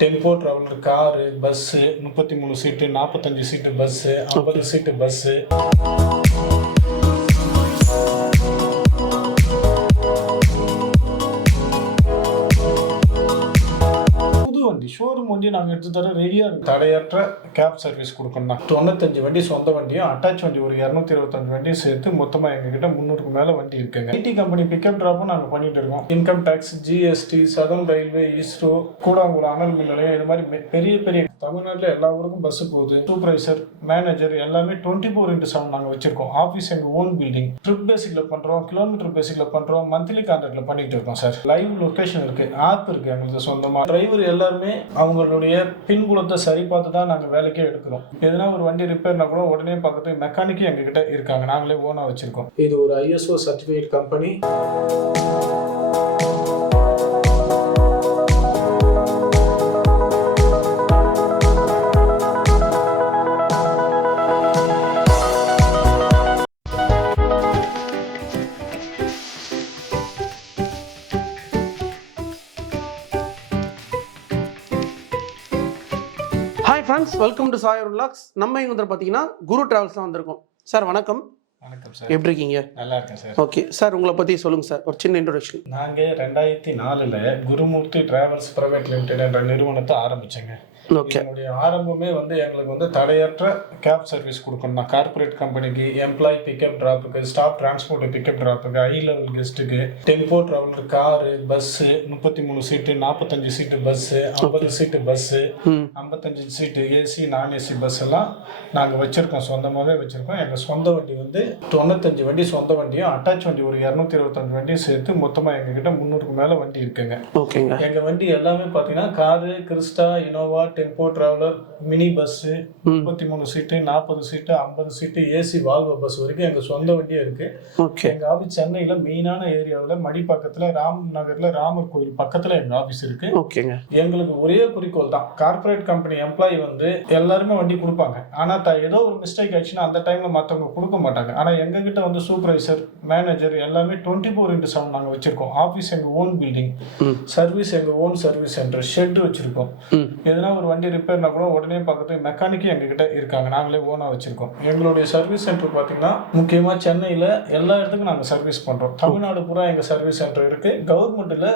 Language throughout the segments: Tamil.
Tempo traveller, car, bus, 33 seat, 45 seat bus, 50 seat bus. புது வண்டி ஷோரூம் வண்டி நாங்கள் எடுத்து தர ரெடியாக இருக்கு. தடையற்ற கேப் சர்வீஸ் கொடுக்கணும். 95 வண்டி சொந்த வண்டியும் அட்டாச் வண்டி ஒரு 225 வண்டியும் சேர்த்து மொத்தமாக எங்ககிட்ட 300க்கு மேலே வண்டி இருக்குங்க. ஐடி கம்பெனி பிக்கப் ட்ராப்பும் நாங்கள் பண்ணிட்டு இருக்கோம். Income tax, GST, southern railway, ISRO, Kudankulam அனல் மின் நிலையம், இது மாதிரி பெரிய பெரிய தமிழ்நாட்டில் எல்லா ஊருக்கும் பஸ் போகுது. சூப்பர்வைசர், மேனேஜர் எல்லாமே 24x7 நாங்கள் வச்சிருக்கோம். ஆஃபீஸ் எங்கள் ஓன் பில்டிங். ட்ரிப் பேசிக்கில் பண்ணுறோம், கிலோமீட்டர் பேசிக்கில் பண்ணுறோம், மந்த்லி கான்ட்ராக்டில் பண்ணிட்டு இருக்கோம் சார். லைவ் லொக்கேஷன் இருக்குது, ஆப் இருக்குது எங்களுக்கு சொந்தமாக. டிரைவர் எல்லாருமே அவங்களுடைய பின்புலத்தை சரி பார்த்து தான் நாங்கள் வேலைக்கே எடுக்கிறோம். எதுனா ஒரு வண்டி ரிப்பேர்னா கூட உடனே பார்க்கறதுக்கு மெக்கானிக்கு எங்ககிட்ட இருக்காங்க. நாங்களே ஓனாக வச்சிருக்கோம். இது ஒரு ISO certificate company. Hi friends, welcome to சாயர் vlogs. நம்ம இங்கே வந்து பார்த்தீங்கன்னா குரு டிராவல்ஸ் தான் வந்திருக்கோம். சார் வணக்கம். வணக்கம் சார். எப்படி இருக்கீங்க? நல்லா இருக்கேன் சார். ஓகே சார், உங்களை பற்றி சொல்லுங்கள் சார், ஒரு சின்ன இன்ட்ரோடக்ஷன். நாங்கள் 2004 குருமூர்த்தி டிராவல்ஸ் பிரைவேட் லிமிடெட் என்ற நிறுவனத்தை ஆரம்பித்தேங்க. ஓகே. என்னுடைய ஆரம்பமே எங்களுக்கு தடையற்ற கேப் சர்வீஸ் கொடுக்கணும். கார்பரேட் கம்பெனிக்கு, எம்ப்ளாயி பிக்கப் ட்ராப்புக்கு, ஸ்டாஃப் டிரான்ஸ்போர்ட் பிக்கப் ட்ராப்புக்கு, ஹை லெவல் கெஸ்ட்டுக்கு, tempo traveller, car, bus, 33 seat, 45 seat bus, 50 seat bus, 55 seat AC, non AC bus எல்லாம் நாங்கள் வச்சுருக்கோம். சொந்தமாகவே வச்சுருக்கோம். எங்கள் சொந்த வண்டி 95 வண்டி சொந்த வண்டியும் அட்டாச் வண்டி ஒரு 225 வண்டியும் சேர்த்து மொத்தமாக எங்ககிட்ட 300க்கு மேலே வண்டி இருக்குங்க. ஓகேங்க. எங்கள் வண்டி எல்லாமே பார்த்தீங்கன்னா car, Crysta, Innova, tempo traveller, mini bus, 33 சீட்டு, 40 சீட்டு, 50 சீட்டு ஏசி வால்வோ பஸ் வரைக்கும் எங்கள் சொந்த வண்டியே இருக்குது. ஓகே. எங்கள் ஆஃபீஸ் சென்னையில் மெயினான ஏரியாவில் மடிப்பாக்கத்தில் ராம் நகரில் ராமர் கோயில் பக்கத்தில் எங்கள் ஆஃபீஸ் இருக்குது. ஓகேங்க. எங்களுக்கு ஒரே குறிக்கோள் தான். கார்பரேட் கம்பெனி எம்ப்ளாயி எல்லாருமே வண்டி கொடுப்பாங்க. ஆனால் ஏதோ ஒரு மிஸ்டேக் ஆச்சுன்னா அந்த டைமில் மற்றவங்க கொடுக்க மாட்டாங்க. ஆனால் எங்ககிட்ட சூப்பர்வைசர், மேனேஜர் எல்லாமே 24x7 நாங்கள் வச்சுருக்கோம். ஆஃபீஸ் எங்கள் ஓன் பில்டிங், சர்வீஸ் எங்கள் ஓன் சர்வீஸ் சென்டர், ஷெட் வச்சுருக்கோம். எதனா ஒரு வண்டி ரிப்பேர்னா கூட உடனே பார்க்கறதுக்கு மெக்கானிக்கு எங்ககிட்ட இருக்காங்க. நாங்களே ஓனாக வச்சுருக்கோம். எங்களுடைய சர்வீஸ் சென்டர் பார்த்தீங்கன்னா முக்கியமாக சென்னையில் எல்லா இடத்துக்கும் நாங்கள் சர்வீஸ் பண்ணுறோம். தமிழ்நாடு பூரா எங்கள் சர்வீஸ் சென்டர் இருக்குது. கவர்மெண்ட்டில்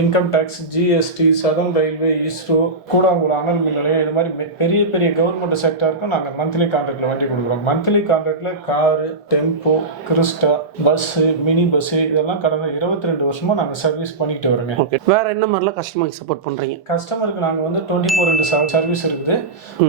income tax, GST, southern railway, ISRO, Kudankulam அனல் மின் நிலையம், இது மாதிரி பெரிய பெரிய கவர்மெண்ட் செக்டருக்கும் நாங்கள் மந்த்லி கான்ட்ராக்டில் வண்டி கொடுக்குறோம். மந்த்லி கான்ட்ராக்டில் car, tempo, Crysta, bus, mini bus இதெல்லாம் கடந்த 22 வருஷமாக நாங்கள் சர்வீஸ் பண்ணிட்டு வரோங்க. ஓகே. வேறு என்ன மாதிரிலாம் கஸ்டமருக்கு சப்போர்ட் பண்ணுறீங்க? கஸ்டமருக்கு நாங்கள் 24x7 சர்வீஸ் இருக்குது.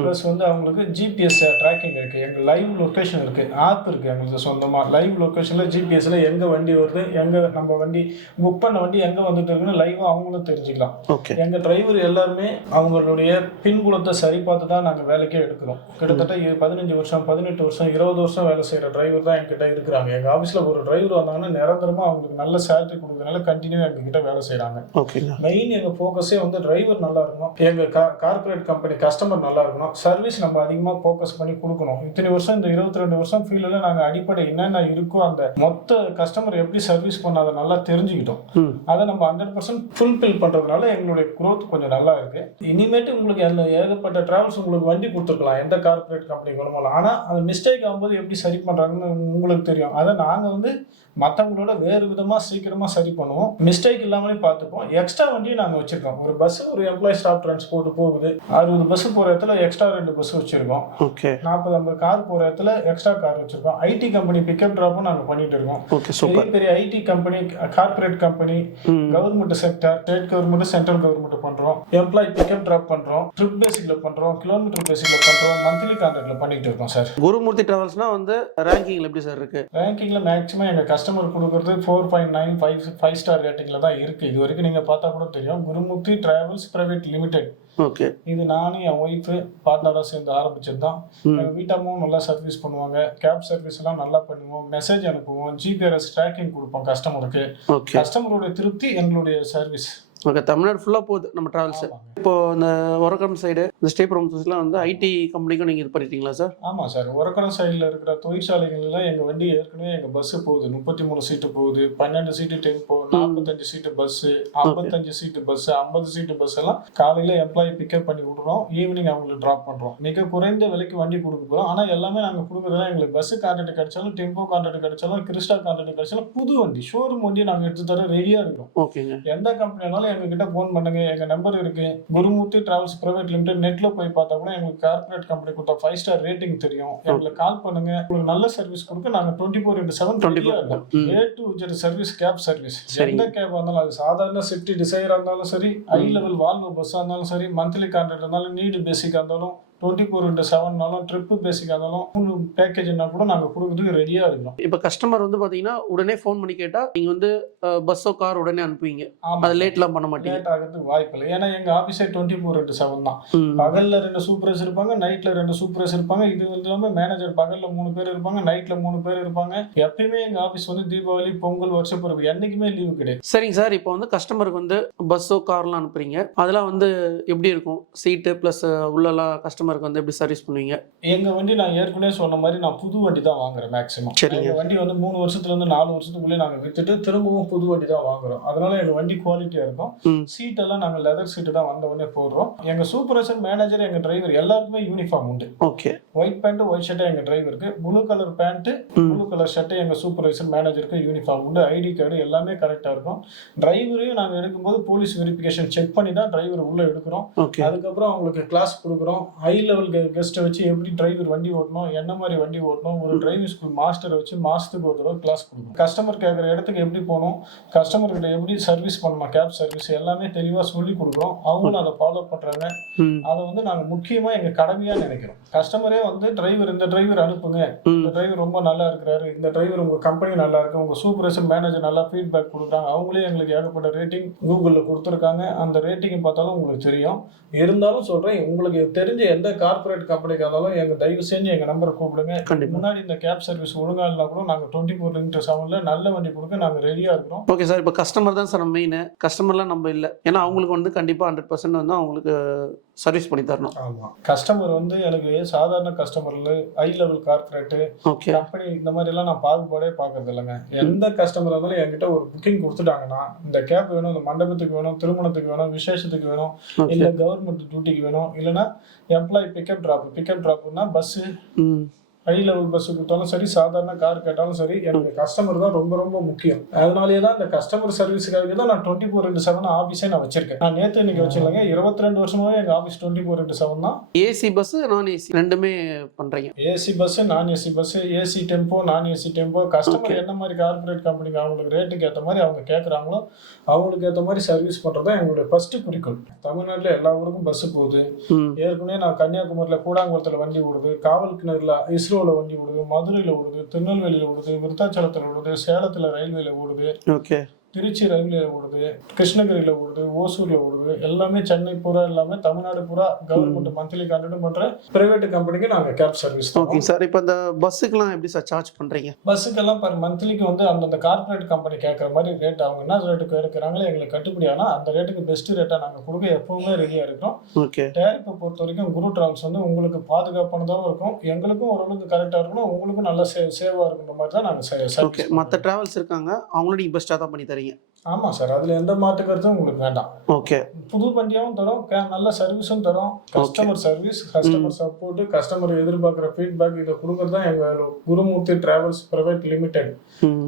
ப்ளஸ் அவங்களுக்கு ஜிபிஎஸ் ட்ராக்கிங் இருக்குது. எங்கள் லைவ் லொக்கேஷன் இருக்குது, ஆப் இருக்குது எங்களுக்கு சொந்தமாக. லைவ் லொக்கேஷனில் ஜிபிஎஸ்ல எங்கே வண்டி வருது, எங்கே நம்ம வண்டி புக் பண்ண வண்டி எங்கே வந்துட்டு இருக்குன்னு லைவ் அவங்களும் தெரிஞ்சுக்கலாம். எங்க டிரைவர் எல்லாருமே அவங்களுடைய பின்புலத்தை சரி பார்த்து தான் நாங்கள் வேலைக்கே எடுக்கிறோம். கிட்டத்தட்ட 15 வருஷம், 18 வருஷம், 20 வருஷம் வேலை செய்யற டிரைவர் தான் எங்ககிட்ட இருக்கிறாங்க. எங்க ஆபீஸ்ல ஒரு டிரைவர் வந்தாங்கன்னா நிரந்தரமா அவங்களுக்கு நல்ல சேலரி கொடுக்கறதுனால கண்டினியூ எங்ககிட்ட வேலை செய்யறாங்க. மெயின் எங்க போக்கஸே டிரைவர் நல்லா இருக்கணும், எங்க கார்பரேட் கம்பெனி கஸ்டமர் நல்லா இருக்கணும், சர்வீஸ் நம்ம அதிகமா போக்கஸ் பண்ணி கொடுக்கணும். இத்தனை வருஷம், இந்த 22 வருஷம் ஃபீல்டில் நாங்கள் அடிப்படை என்னென்ன இருக்கோ அந்த மொத்த கஸ்டமர் எப்படி சர்வீஸ் பண்ண அதை நல்லா தெரிஞ்சுக்கிட்டோம். அதை நம்ம 100% ஃபுல்ஃபில் பண்றதுனால எங்களுடைய growth கொஞ்சம் நல்லா இருக்கு. இனிமேட்டு உங்களுக்கு ஏகப்பட்ட டிராவல்ஸ் உங்களுக்கு வண்டி கொடுத்துருக்கலாம் எந்த கார்பரேட் கம்பெனி வேணுமோ. ஆனால் அந்த மிஸ்டேக் ஆகும்போது எப்படி சரி பண்றாங்கன்னு உங்களுக்கு தெரியும். அதை நாங்கள் மற்றவங்களோட வேறு விதமாக சீக்கிரமாக சரி பண்ணுவோம். மிஸ்டேக் இல்லாமலே பார்த்துப்போம். எக்ஸ்ட்ரா வண்டியும் நாங்கள் வச்சிருக்கோம். ஒரு பஸ், ஒரு எம்ப்ளாயி ஸ்டாஃப் டிரான்ஸ்போர்ட் போகுது, 60 பஸ் போகிற இடத்துல எக்ஸ்ட்ரா 2 பஸ் வச்சிருக்கோம். 40-50 கார் போகிற இடத்துல எக்ஸ்ட்ரா கார் வச்சிருக்கோம். ஐடி கம்பெனி பிக்கப் ட்ராப்பும் நாங்கள் பண்ணிட்டு இருக்கோம். பெரிய பெரிய IT company, corporate company, government sector, state government, central government பண்றோம். எம்ப்ளாயி பிக்கப் ட்ராப் பண்றோம், ட்ரிப் பேசிக்ல பண்றோம், கிலோமீட்டர் பேசிக்ல பண்றோம், மந்த்லி கான்ட்ராக்ட்ல பண்ணிட்டு இருக்கோம் சார். குருமூர்த்தி டிராவல்ஸ்னா ரேங்கிங்ல எப்படி சார் இருக்கு? ரேங்கிங்ல மேக்ஸிமம் எங்க கஸ்டமர் கொடுக்கறது 4.9, 5 ஸ்டார் ரேட்டிங்ல தான் இருக்கு. இது வரைக்கும் நீங்க பார்த்தா கூட தெரியும். Gurumurthy travels private limited. Okay. இது நானும் என் ஒய்ஃபு பார்ட்னராக சேர்ந்து ஆரம்பிச்சது தான். எங்கள் வீட்டம்மாவும் நல்லா சர்வீஸ் பண்ணுவாங்க. கேப் சர்வீஸ் எல்லாம் நல்லா பண்ணுவோம். மெசேஜ் அனுப்புவோம், ஜிபிஆர்எஸ் ட்ராக்கிங் கொடுப்போம் கஸ்டமருக்கு. கஸ்டமரோட திருப்தி எங்களுடைய சர்வீஸ். ஓகே. தமிழ்நாடு ஃபுல்லாக போகுது நம்ம ட்ராவல்ஸ். இப்போ இந்த ஒரக்கடம் சைடு, இந்த ஸ்டே ப்ரொமோஷன்ஸ்லாம் ஐடி கம்பெனிக்கும் நீங்கள் இது பண்ணிட்டீங்களா சார்? ஆமாம் சார். ஒரக்கடம் சைடில் இருக்கிற தொழிற்சாலைகள்லாம் எங்கள் வண்டி ஏற்கனவே எங்கள் பஸ்ஸு போகுது. 33 சீட்டு போகுது, 12 சீட்டு டெம்போ, 45 சீட்டு பஸ், 55 சீட்டு பஸ், 50 சீட்டு பஸ் எல்லாம் காலையில எம்ப்ளாயி பிக்கப் பண்ணி விடுறோம், ஈவினிங் அவங்களுக்கு டிராப் பண்றோம். மிக குறைந்த விலைக்கு வண்டி கொடுக்க போறோம். ஆனா எல்லாமே நாங்க கொடுக்கறதா எங்களுக்கு பஸ் கான்ட்ராக்ட் கிடைச்சாலும், டெம்போ கான்ட்ராக்ட் கிடைச்சாலும், கிறிஸ்டா கான்ட்ராக்ட் கிடைச்சாலும் புது வண்டி ஷோரூம் வண்டி நாங்க எடுத்து தர ரெடியா இருக்கிறோம். ஓகேங்க. எந்த கம்பெனினாலும் எங்க கிட்ட போன் பண்ணுங்க, எங்க நம்பர் இருக்கு. குருமூர்த்தி டிராவல்ஸ் பிரைவேட் லிமிடெட் நெட்ல போய் பார்த்தா கூட எங்களுக்கு கார்பரேட் கம்பெனி கொடுத்த 5 ஸ்டார் ரேட்டிங் தெரியும். எங்களுக்கு கால் பண்ணுங்க, உங்களுக்கு நல்ல சர்வீஸ் கொடுக்க நாங்க 24/7 ரெடியா இருக்கோம். A to Z service, cab service. எந்த கேப் இருந்தாலும், அது சாதாரண சிட்டி டிசைரா இருந்தாலும் சரி, ஹை லெவல் வால்வோ பஸ்ஸா இருந்தாலும் சரி, மந்த்லி கான்ட்ராக்ட் இருந்தாலும், நீடு பேசிக்கா இருந்தாலும், 24/7 ட்ரிப்பு பேசிக்கா இருந்தாலும், ஃபுல் பேக்கேஜ்னா கூட நாங்க கொடுக்கறதுக்கு ரெடியா இருக்கோம். இப்போ கஸ்டமர் வந்து பாத்தீங்கன்னா உடனே ஃபோன் பண்ணி கேட்டா நீங்க வந்து பஸ்ஸோ கார் உடனே அனுப்புவீங்க, அது லேட்லாம் பண்ண மாட்டீங்க? லேட் ஆகிறதுக்கு வாய்ப்பு இல்லை. ஏன்னா எங்க ஆபீஸே 24/7 தான். பகல்ல 2 சூப்பர்வைசர் இருப்பாங்க, நைட்ல 2 சூப்பர்வைசர் இருப்பாங்க. இது வந்து இல்லாம மேனேஜர் பகல்ல 3 பேர் இருப்பாங்க, நைட்ல 3 பேர் இருப்பாங்க. எப்பயுமே எங்க ஆபீஸ் வந்து தீபாவளி, பொங்கல், வருஷப்பிறப்பு என்னைக்குமே லீவு கிடையாது. சரிங்க சார். இப்போ வந்து கஸ்டமருக்கு வந்து பஸ்ஸோ கார்லாம் அனுப்புறீங்க, அதெல்லாம் வந்து எப்படி இருக்கும்? சீட்டு ப்ளஸ் உள்ளலாம் கஸ்டமருக்கு வந்து எப்படி சர்வீஸ் பண்ணுவீங்க? எங்க வண்டி நான் ஏற்கனவே சொன்ன மாதிரி நான் புது வண்டி தான் வாங்குறேன் மேக்ஸிமம். எங்க வண்டி வந்து 3 வருஷத்துல இருந்து 4 வருஷத்துக்குள்ளே நாங்க வித்துட்டு திரும்பவும் புது வண்டி தான் வாங்குறோம். அதனால எங்க வண்டி குவாலிட்டியா இருக்கும். சீட் எல்லாம் நாங்க லெதர் சீட்டு தான் வந்த உடனே போடுறோம். எங்க சூப்பர்வைசர், மேனேஜர், எங்க டிரைவர் எல்லாருக்குமே யூனிஃபார்ம் உண்டு. Okay. White pant, white shirt எங்க டிரைவருக்கு, blue colour pant, blue colour shirt எங்க சூப்பர்வைசர், மேனேஜருக்கு யூனிஃபார்ம் உண்டு. ஐடி கார்டு எல்லாமே கரெக்டா இருக்கும். டிரைவரையும் நாங்க எடுக்கும்போது போலீஸ் வெரிஃபிகேஷன் செக் பண்ணி தான் டிரைவர் உள்ள எடுக்கிறோம். அதுக்கப்புறம் அவங்களுக்கு கிளாஸ் கொடுக்குறோம். ஹை லெவல் கெஸ்ட்டை வச்சு எப்படி டிரைவர் வண்டி ஓட்டணும், என்ன மாதிரி வண்டி ஓட்டணும், ஒரு டிரைவிங் ஸ்கூல் மாஸ்டரை வச்சு மாசத்துக்கு ஒரு தடவை கிளாஸ் கொடுக்கணும். கஸ்டமர் கேட்குற இடத்துக்கு எப்படி போகணும், கஸ்டமர் கிட்ட எப்படி சர்வீஸ் பண்ணணும், கேப் சர்வீஸ் எல்லாமே தெளிவாக சொல்லி கொடுக்குறோம். அவங்களும் அதை ஃபாலோ பண்றாங்க. அதை வந்து நாங்க முக்கியமா எங்க கடமையா நினைக்கிறோம். கஸ்டமரே வந்து டிரைவர், இந்த டிரைவர் அனுப்புங்க, இந்த டிரைவர் ரொம்ப நல்லா இருக்கிறாரு, இந்த டிரைவர் உங்க கம்பெனி நல்லா இருக்கு, உங்க சூப்பர்வைசர், மேனேஜர் நல்லா ஃபீட்பேக் கொடுக்குறாங்க. அவங்களே எங்களுக்கு ஏகப்பட்ட ரேட்டிங் கூகுள்ல கொடுத்துருக்காங்க. அந்த ரேட்டிங் பார்த்தாலும் உங்களுக்கு தெரியும். இருந்தாலும் சொல்றேன், உங்களுக்கு தெரிஞ்ச எந்த கார்பரேட் கம்பெனிக்கு இருந்தாலும் எங்க தயவு செஞ்சு எங்க நம்பரை கூப்பிடுங்க. முன்னாடி இந்த கேப் சர்வீஸ் ஒழுங்கா இல்லைனா கூட நாங்க 24/7 நல்ல வண்டி கொடுக்க நாங்க ரெடியா இருக்கிறோம். Okay sir. இப்போ கஸ்டமர் தான் சார் நம்ம மெயின். கஸ்டமர்லாம் நம்ம இல்லை, ஏன்னா அவங்களுக்கு வந்து கண்டிப்பா 100% வந்து அவங்களுக்கு சர்வீஸ் பண்ணி தரணும். ஆமா. கஸ்டமர் வந்து எனக்கு சாதாரண கஸ்டமர்ல ஹை லெவல் கார்பரேட் கம்பெனி இந்த மாதிரி எல்லாம் நான் பாகுபாடே பாக்குறது இல்லைங்க. எந்த கஸ்டமர் இருந்தாலும் என்கிட்ட ஒரு புக்கிங் கொடுத்துட்டாங்கன்னா, இந்த கேப் வேணும், இந்த மண்டபத்துக்கு வேணும், திருமணத்துக்கு வேணும், விசேஷத்துக்கு வேணும், இல்ல கவர்மெண்ட் டியூட்டிக்கு வேணும், இல்லைன்னா எம்ப்ளாயி பிக்கப் டிராப்னா பஸ், ஹை லெவல் பஸ் கொடுத்தாலும் சரி, சாதாரண கார் கேட்டாலும் சரி, எனக்கு கஸ்டமர் தான் ரொம்ப ரொம்ப முக்கியம். அதனாலேயே தான் இந்த கஸ்டமர் சர்வீஸுக்காக தான் நான் 24/7 ஆஃபீஸே நான் வச்சிருக்கேன். நான் நேற்று இன்னைக்கு வச்சிருக்கேங்க. 22 வருஷமாவே எங்க ஆஃபீஸ் 24/7 தான். ஏசி பஸ், நான் ஏசி ரெண்டுமே பண்றீங்க? ஏசி பஸ், நான் ஏசி பஸ், ஏசி டெம்போ, நான் ஏசி டெம்போ. கஸ்டமர் என்ன மாதிரி கார்பரேட் கம்பெனிக்கு அவங்களுக்கு ரேட்டுக்கு ஏற்ற மாதிரி அவங்க கேட்குறாங்களோ அவங்களுக்கு ஏற்ற மாதிரி சர்வீஸ் பண்றது தான் எங்களுடைய ஃபர்ஸ்ட் குறிக்கோள். தமிழ்நாட்டில் எல்லா ஊருக்கும் பஸ் போகுது. ஏற்கனவே நான் கன்னியாகுமரியில் கூடாங்குளத்தில் வண்டி ஓடுது, காவல் கிணறுல இஸ்ரோல வண்டி ஓடுது, மதுரையில ஓடுது, திருநெல்வேலியில ஓடுது, விருத்தாச்சலத்துல ஓடுது, சேலத்துல ரயில்வேல ஓடுது, திருச்சி ரயில்வே ஓடுது, கிருஷ்ணகிரியில ஓடுது, ஓசூர்ல ஓடுது. எல்லாமே சென்னை பூரா, எல்லாமே தமிழ்நாடு பூரா கவர்மெண்ட் மந்த்லி கான்ட்ராக்ட் பண்ற பிரைவேட் கம்பெனிக்கு நாங்க கேப் சர்வீஸ். Okay sir. இப்போ இந்த பஸ்ஸுக்கெல்லாம் எப்படி சார் சார்ஜ் பண்றீங்க? பஸ்ஸுக்கெல்லாம் பர் மந்த்லிக்கு வந்து அந்தந்த கார்பரேட் கம்பெனி கேட்கற மாதிரி ரேட், அவங்க என்ன ரேட்டுக்கு எடுக்கிறாங்களோ எங்களுக்கு கட்டுப்படி ஆனால் அந்த ரேட்டுக்கு பெஸ்ட் ரேட்டா நாங்க கொடுக்க எப்பவுமே ரெடியா இருக்கிறோம். டேரிஃபை பொறுத்த வரைக்கும் குரு டிராவல்ஸ் வந்து உங்களுக்கு பாதுகாப்பானதாகவும் இருக்கும், எங்களுக்கும் ஓரளவுக்கு கரெக்டா இருக்கணும், உங்களுக்கும் நல்ல சேவா இருக்குன்ற மாதிரி தான் நாங்க. மற்ற டிராவல்ஸ் இருக்காங்க, அவங்களும் நீங்க பெஸ்டா தான் பண்ணி தரீங்க? ஆமா சார். அதுல எந்த மாற்று கருத்தும் உங்களுக்கு வேண்டாம். ஓகே. புது வண்டியாவும் தரோம், நல்ல சர்வீஸும் தரோம். Customer service, customer support, customer எதிர்பார்க்கிற ஃபீட்பேக் இதை கொடுக்கறது தான் எங்க குருமூர்த்தி டிராவல்ஸ் பிரைவேட் லிமிடெட்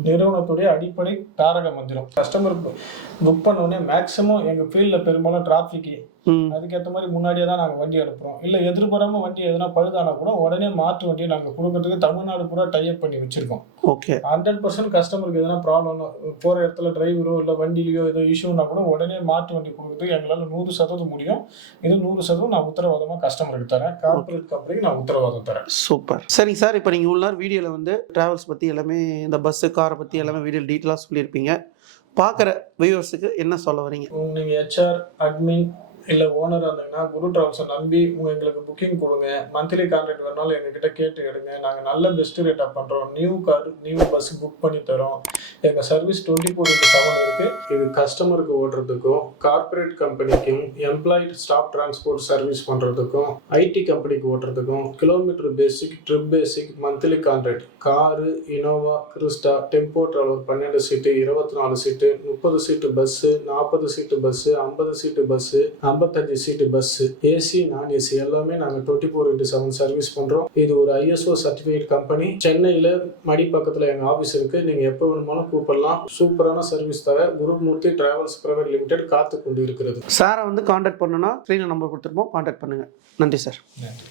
நிறுவனத்துடைய அடிப்படை தாரக மந்திரம். கஸ்டமர் புக் பண்ண உடனே மேக்சிமம் எங்க ஃபீல்ட்ல பெரும்பாலும் டிராபிக் அதுக்கேற்ற மாதிரி முன்னாடியே தான் நாங்கள் வண்டி அனுப்புறோம். இல்லை எதிர்பாராம வண்டி எதனா பழுதானா கூட உடனே மாற்று வண்டியை நாங்கள் கொடுக்கறதுக்கு தமிழ்நாடு பூரா டைப் பண்ணி வச்சிருக்கோம். ஓகே. 100% கஸ்டமருக்கு எதனா ப்ராப்ளம் போகிற இடத்துல டிரைவரோ இல்லை வண்டியிலையோ ஏதோ இஷ்யூனா கூட உடனே மாற்று வண்டி கொடுக்கறதுக்கு எங்களால் 100% முடியும். இது 100% நான் உத்தரவாதமாக கஸ்டமருக்கு தரேன். கார்பரேட் கம்பெனிக்கு நான் உத்தரவாதம் தரேன். சூப்பர். சரிங்க சார். இப்போ நீங்கள் உள்ள வீடியோவில் வந்து டிராவல்ஸ் பற்றி எல்லாமே, இந்த பஸ்ஸு காரை பற்றி எல்லாமே வீடியோ டீட்டெயிலாக சொல்லியிருப்பீங்க. பார்க்குற வியூவர்ஸுக்கு என்ன சொல்ல வரீங்க? நீங்கள் HR, அட்மின், இல்லை ஓனர் இருந்தீங்கன்னா குரு டிராவல்ஸை நம்பி எங்களுக்கு புக்கிங் கொடுங்க, மந்த்லி கான்ட்ராக்ட் வேணாலும் எங்ககிட்ட கேட்டு எடுங்க, நாங்கள் நல்ல பெஸ்ட் ரேட்டாக பண்ணுறோம், new car new bus book பண்ணி தரோம். எங்கள் சர்வீஸ் 24/7 இருக்குது. இது கஸ்டமருக்கு ஓட்டுறதுக்கும், கார்பரேட் கம்பெனிக்கும், எம்ப்ளாய்டு ஸ்டாஃப் டிரான்ஸ்போர்ட் சர்வீஸ் பண்ணுறதுக்கும், ஐடி கம்பெனிக்கு ஓட்டுறதுக்கும், kilometre basic, trip basic, monthly contract, car, Innova, Crysta, tempo traveller 12 seat, 24 seat, 30 seat bus, 40 seat bus, 50 seat bus, 55 seat bus, AC non AC எல்லாமே நாங்கள் 24/7 சர்வீஸ் பண்ணுறோம். இது ஒரு ISO சர்டிஃபிகேட் கம்பெனி. சென்னையில் மடி பக்கத்தில் எங்கள் ஆஃபீஸ் இருக்குது. நீங்கள் எப்போ வேணுமாலும் கூப்பிடலாம். சூப்பரான சர்வீஸ் தர குருமூர்த்தி டிராவல்ஸ் பிரைவேட் லிமிடெட் காத்து கொண்டு இருக்கிறது. சாரை வந்து கான்டாக்ட் பண்ணணும்னா ஸ்க்ரீனில் நம்பர் கொடுத்துருப்போம், கான்டாக்ட் பண்ணுங்கள். நன்றி சார். நன்றி.